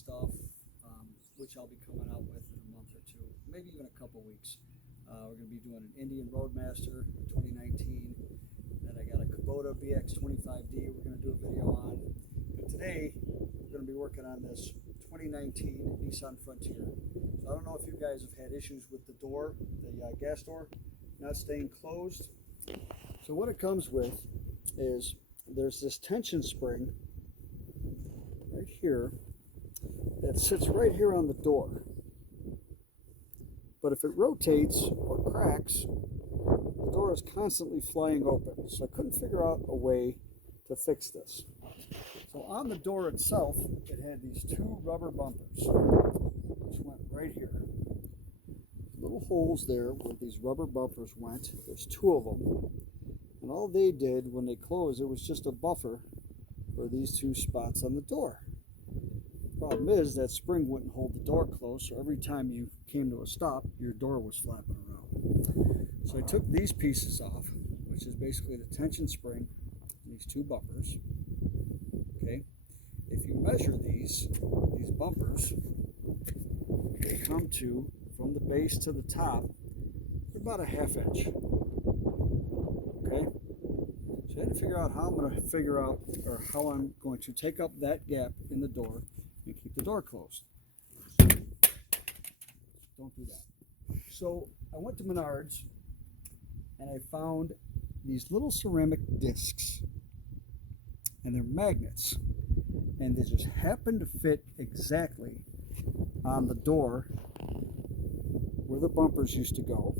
stuff, which I'll be coming out with in a month or two, maybe even a couple weeks. We're going to be doing an Indian Roadmaster 2019. Then I got a Kubota BX25D we're going to do a video on. But today, we're going to be working on this 2019 Nissan Frontier. So I don't know if you guys have had issues with the door, the gas door, not staying closed. So what it comes with is there's this tension spring right here that sits right here on the door. But if it rotates or cracks, the door is constantly flying open. So I couldn't figure out a way to fix this. So on the door itself, it had these two rubber bumpers, which went right here. Little holes there where these rubber bumpers went. There's two of them. And all they did when they closed, it was just a buffer for these two spots on the door. The problem is that spring wouldn't hold the door closed, so every time you came to a stop, your door was flapping around. So I took these pieces off, which is basically the tension spring, these two bumpers. Okay, if you measure these bumpers, they come to, from the base to the top, they're about a ½ inch. Okay, so I had to figure out how I'm going to take up that gap in the door and keep the door closed. Don't do that. So I went to Menards and I found these little ceramic discs, and they're magnets, and they just happen to fit exactly on the door where the bumpers used to go,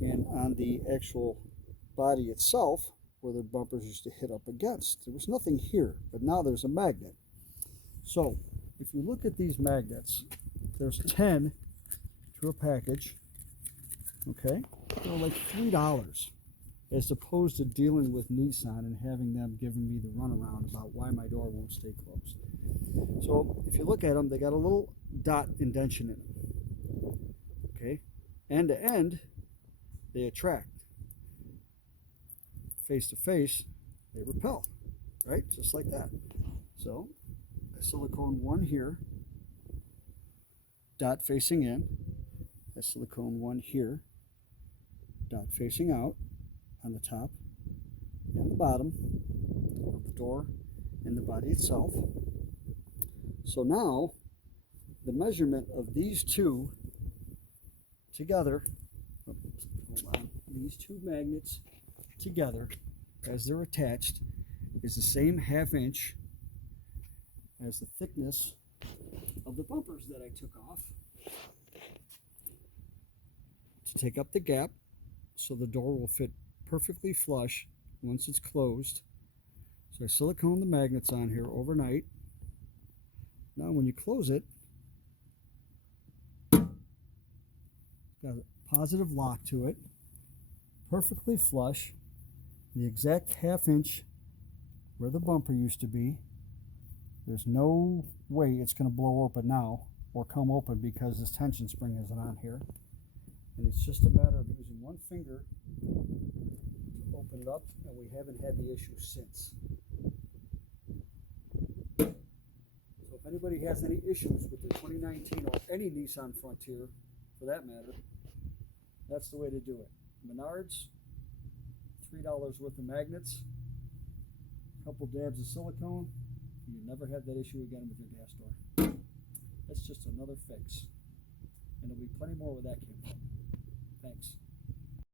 and on the actual body itself where the bumpers used to hit up against. There was nothing here, but now there's a magnet. So if you look at these magnets, there's 10 to a package. Okay, they're like $3, as opposed to dealing with Nissan and having them giving me the runaround about why my door won't stay closed. So if you look at them, they got a little dot indentation in them. Okay, end to end, they attract. Face to face, they repel, right? Just like that. So I silicone one here, dot facing in. I silicone one here, dot facing out on the top and the bottom of the door and the body itself. So now the measurement of these two together, these two magnets together as they're attached is the same ½ inch as the thickness of the bumpers that I took off to take up the gap so the door will fit perfectly flush once it's closed. So I silicone the magnets on here overnight. Now when you close it, it's got a positive lock to it, perfectly flush, the exact ½ inch where the bumper used to be. There's no way it's going to blow open now or come open because this tension spring isn't on here. And it's just a matter of using one finger to open it up, and we haven't had the issue since. So if anybody has any issues with the 2019 or any Nissan Frontier for that matter, that's the way to do it. Menards, $3 worth of magnets, a couple dabs of silicone, and you never have that issue again with your gas door. That's just another fix. And there'll be plenty more where that came